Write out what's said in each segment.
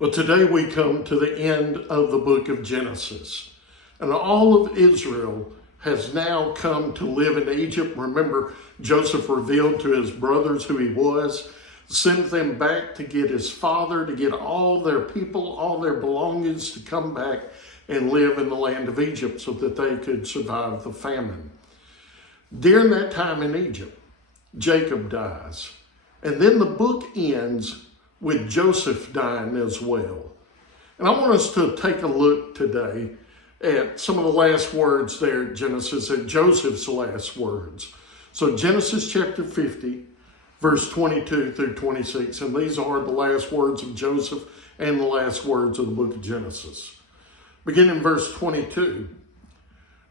Well, today we come to the end of the book of Genesis. And all of Israel has now come to live in Egypt. Remember, Joseph revealed to his brothers who he was, sent them back to get his father, to get all their people, all their belongings to come back and live in the land of Egypt so that they could survive the famine. During that time in Egypt, Jacob dies. And then the book ends with Joseph dying as well. And I want us to take a look today at some of the last words there in Genesis, at Joseph's last words. So Genesis chapter 50, verse 22 through 26. And these are the last words of Joseph and the last words of the book of Genesis. Beginning in verse 22,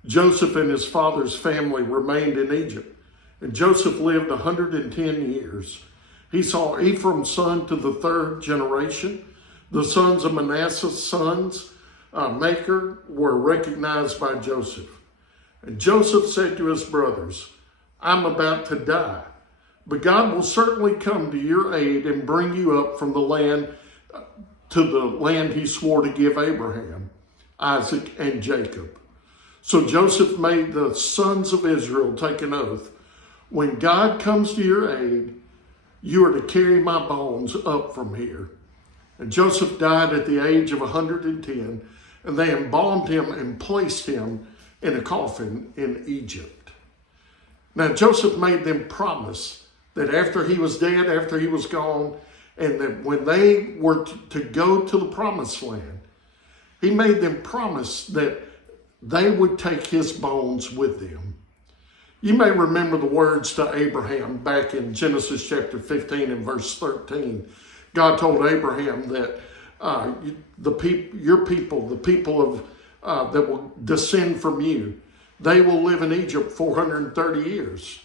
Joseph and his father's family remained in Egypt. And Joseph lived 110 years. He saw Ephraim's son to the third generation. The sons of Manasseh's sons, Machir, were recognized by Joseph. And Joseph said to his brothers, "I'm about to die, but God will certainly come to your aid and bring you up from the land to the land he swore to give Abraham, Isaac, and Jacob." So Joseph made the sons of Israel take an oath. "When God comes to your aid, you are to carry my bones up from here." And Joseph died at the age of 110, and they embalmed him and placed him in a coffin in Egypt. Now Joseph made them promise that after he was dead, after he was gone, and that when they were to go to the promised land, he made them promise that they would take his bones with them. You may remember the words to Abraham back in Genesis chapter 15 and verse 13. God told Abraham that your people, the people of that will descend from you, they will live in Egypt 430 years.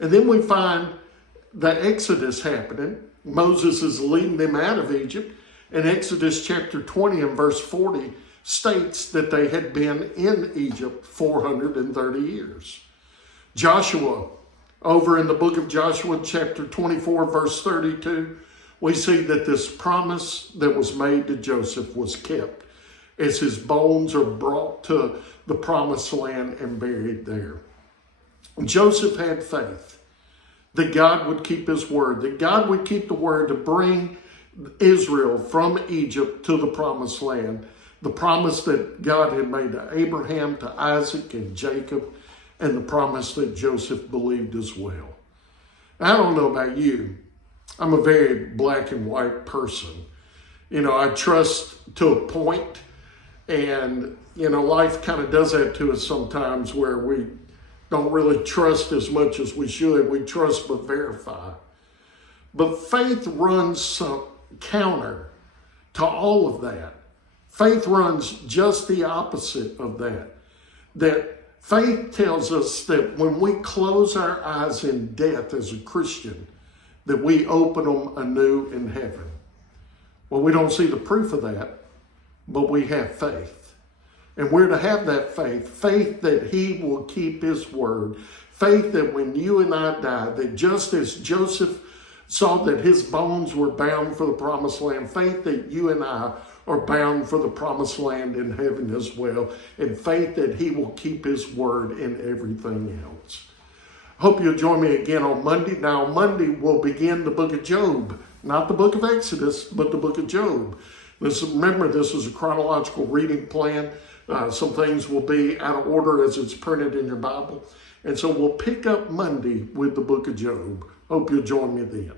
And then we find the Exodus happening. Moses is leading them out of Egypt. And Exodus chapter 20 and verse 40 states that they had been in Egypt 430 years. Joshua, over in the book of Joshua, chapter 24, verse 32, we see that this promise that was made to Joseph was kept as his bones are brought to the promised land and buried there. Joseph had faith that God would keep his word, that God would keep the word to bring Israel from Egypt to the promised land, the promise that God had made to Abraham, to Isaac, and Jacob, and the promise that Joseph believed as well. I don't know about you. I'm a very black and white person. I trust to a point, and, life kind of does that to us sometimes where we don't really trust as much as we should. We trust but verify. But faith runs counter to all of that. Faith runs just the opposite of that. That faith tells us that when we close our eyes in death as a Christian, that we open them anew in heaven. Well, we don't see the proof of that, but we have faith. And we're to have that faith that he will keep his word, faith that when you and I die, that just as Joseph saw that his bones were bound for the promised land, faith that you and I are bound for the promised land in heaven as well, and faith that he will keep his word in everything else. Hope you'll join me again on Monday. Now, on Monday, we'll begin the book of Job, not the book of Exodus, but the book of Job. Remember, this is a chronological reading plan. Some things will be out of order as it's printed in your Bible. And so we'll pick up Monday with the book of Job. Hope you'll join me then.